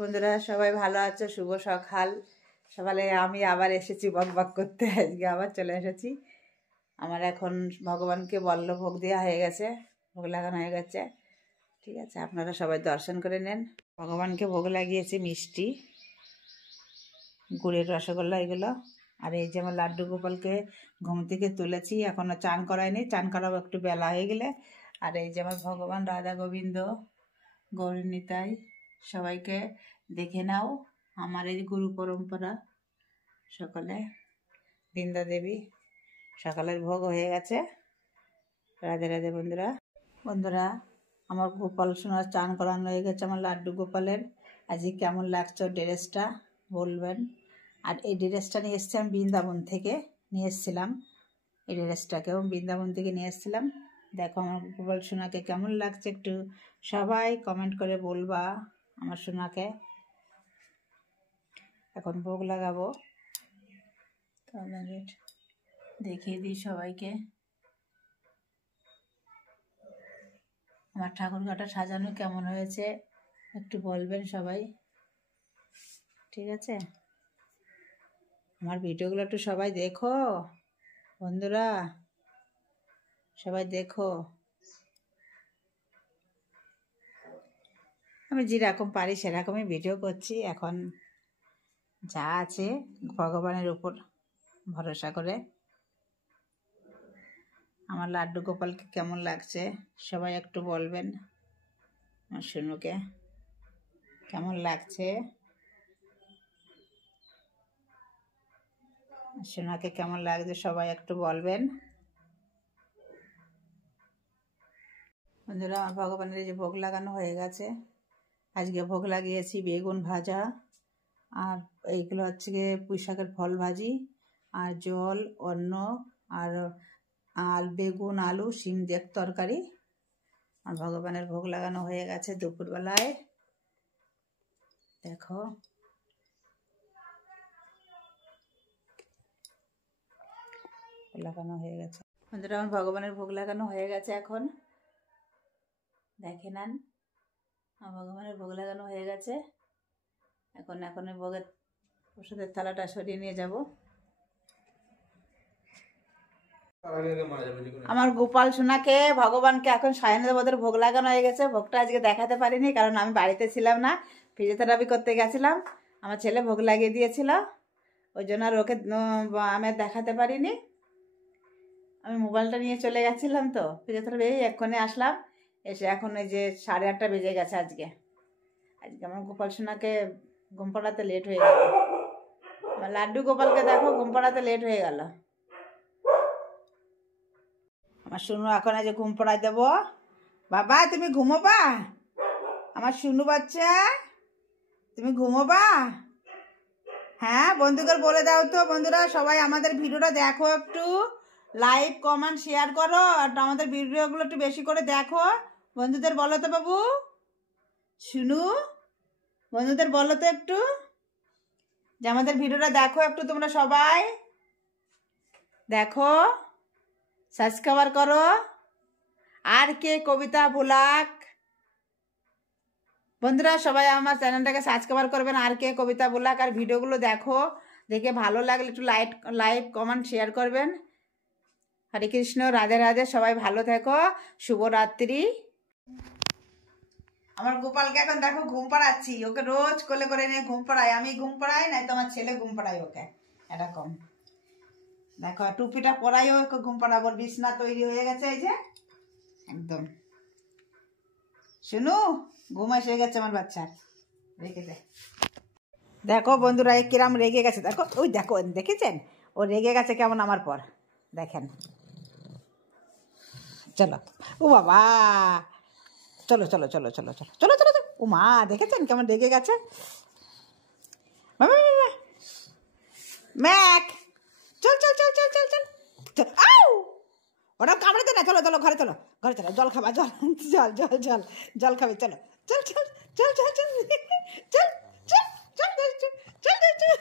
বন্ধুরা সবাই ভালো আছো? শুভ সকাল। সকালে আমি আবার এসেছি বকবক করতে, আজকে আবার চলে এসেছি। আমার এখন ভগবানকে বল্ল ভোগ দেওয়া হয়ে গেছে, ভোগ লাগানো হয়ে গেছে। ঠিক আছে, আপনারা সবাই দর্শন করে নেন। ভগবানকে ভোগ লাগিয়েছি মিষ্টি, গুড়ের রসগোল্লা এগুলো। আর এই যে আমার লাড্ডু গোপালকে ঘুম থেকে তুলেছি, এখনও চান করায়নি, চান করাবো একটু বেলা হয়ে গেলে। আর এই যে আমার ভগবান রাধা গোবিন্দ গৌরী নিতাই, সবাইকে দেখে নাও। আমার এই গুরু পরম্পরা সকলে। বৃন্দা দেবী, সকালের ভোগ হয়ে গেছে। রাধে রাধে বন্ধুরা। বন্ধুরা আমার গোপাল সোনার চান করানো হয়ে গেছে, আমার লাড্ডু গোপালের। আজকে কেমন লাগছে ড্রেসটা বলবেন। আর এই ড্রেসটা নিয়ে এসেছি আমি বৃন্দাবন থেকে নিয়ে এসেছিলাম। এই ড্রেসটাকেও বৃন্দাবন থেকে নিয়ে এসেছিলাম। দেখো আমার গোপাল সোনাকে কেমন লাগছে, একটু সবাই কমেন্ট করে বলবা আমার সোনাকে। এখন ভোগ লাগাবো, দেখিয়ে দিই সবাইকে। আমার ঠাকুরঘাটা সাজানো কেমন হয়েছে একটু বলবেন সবাই, ঠিক আছে? আমার ভিডিওগুলো একটু সবাই দেখো বন্ধুরা, সবাই দেখো। আমি যেরকম পারি সেরকমই ভিডিও করছি। এখন যা আছে ভগবানের উপর ভরসা করে। আমার লাড্ডু গোপালকে কেমন লাগছে সবাই একটু বলবেন। আমার সোনুকে কেমন লাগছে, সোনাকে কেমন লাগছে সবাই একটু বলবেন। বন্ধুরা আমার ভগবানের যে ভোগ লাগানো হয়ে গেছে। আজকে ভোগ লাগিয়েছি বেগুন ভাজা, আর এইগুলো হচ্ছে গিয়ে পুঁই শাকের ফল ভাজি, আর জল, অন্ন, আর বেগুন আলু শিম দিয়ে তরকারি। আর ভগবানের ভোগ লাগানো হয়ে গেছে দুপুরবেলায়। দেখো লাগানো হয়ে গেছে বন্ধুরা, আমার ভগবানের ভোগ লাগানো হয়ে গেছে। এখন দেখে নেন, আমার ভগবানের ভোগ লাগানো হয়ে গেছে। এখন ভোগের ওষুধের থালাটা সরিয়ে নিয়ে যাব। আমার গোপাল সোনাকে ভগবানকে এখন সায়নদেবদের ভোগ লাগানো হয়ে গেছে। ভোগটা আজকে দেখাতে পারিনি, কারণ আমি বাড়িতে ছিলাম না, ফিজিওথেরাপি করতে গেছিলাম। আমার ছেলে ভোগ লাগিয়ে দিয়েছিল, ওই জন্য আর ওকে আমি দেখাতে পারিনি। আমি মোবাইলটা নিয়ে চলে গেছিলাম তো ফিজিওথেরাপি, এক্ষণে আসলাম। এসে এখন ওই যে 8:30 বেজে গেছে। আজকে আমার গোপাল সোনাকে ঘুম পাড়াতে লেট হয়ে গেল। আমার লাড্ডু গোপালকে দেখো ঘুম পাড়াতে লেট হয়ে গেল। আমার সোনু এখন আজ ঘুম পড়াই দেবো। বাবা তুমি ঘুমোবা? আমার সোনু বাচ্চা তুমি ঘুমোবা? হ্যাঁ বন্ধুদের বলে দাও তো। বন্ধুরা সবাই আমাদের ভিডিওটা দেখো, একটু লাইক কমেন্ট শেয়ার করো, আর আমাদের ভিডিওগুলো একটু বেশি করে দেখো। বন্ধুদের বলো তো বাবু, শুনু বন্ধুদের বলো তো একটু যে আমাদের ভিডিওটা দেখো একটু, তোমরা সবাই দেখো, সাবস্ক্রাইব করো। আর কে কবিতা ব্লগ বন্ধুরা সবাই আমার চ্যানেলটাকে সাবস্ক্রাইব করবেন। আর কে কবিতা ব্লগ, আর ভিডিওগুলো দেখো, দেখে ভালো লাগলে একটু লাইক কমেন্ট শেয়ার করবেন। হরে কৃষ্ণ, রাধে রাধে, সবাই ভালো থেকো, শুভরাত্রি। আমার গোপালকে এখন দেখো ঘুম পাড়াচ্ছি, ওকে রোজ কোলে করে নিয়ে ঘুম পাড়াই। আমি ঘুম পাড়াই, নাই তো আমার ছেলে ঘুম পাড়াই ওকে এরকম। দেখো টুপিটা পরাই ওকে ঘুম পাড়াবো। বিছনা তৈরি হয়ে গেছে এই যে একদম। শুনু ঘুম এসে গেছে আমার বাচ্চার, রেখে দে। দেখো বন্ধুরা কিরাম রেগে গেছে, দেখো ওই দেখো, দেখেছেন ও রেগে গেছে কেমন আমার পর, দেখেন। চলো ও বাবা, চলো চলো চলো চলো চলো চলো চলো, ও মা দেখেছেন কেমন রেগে গেছে। ম্যাক চল চল চল চল চল চল চল, আউ ওরা কামড়ে দে না। চলো চলো ঘরে চলো, ঘরে চলো, জল খাবা, জল জল জল জল জল খাবে, চলো চল চল চল চল চল চল চল চল চল চল চল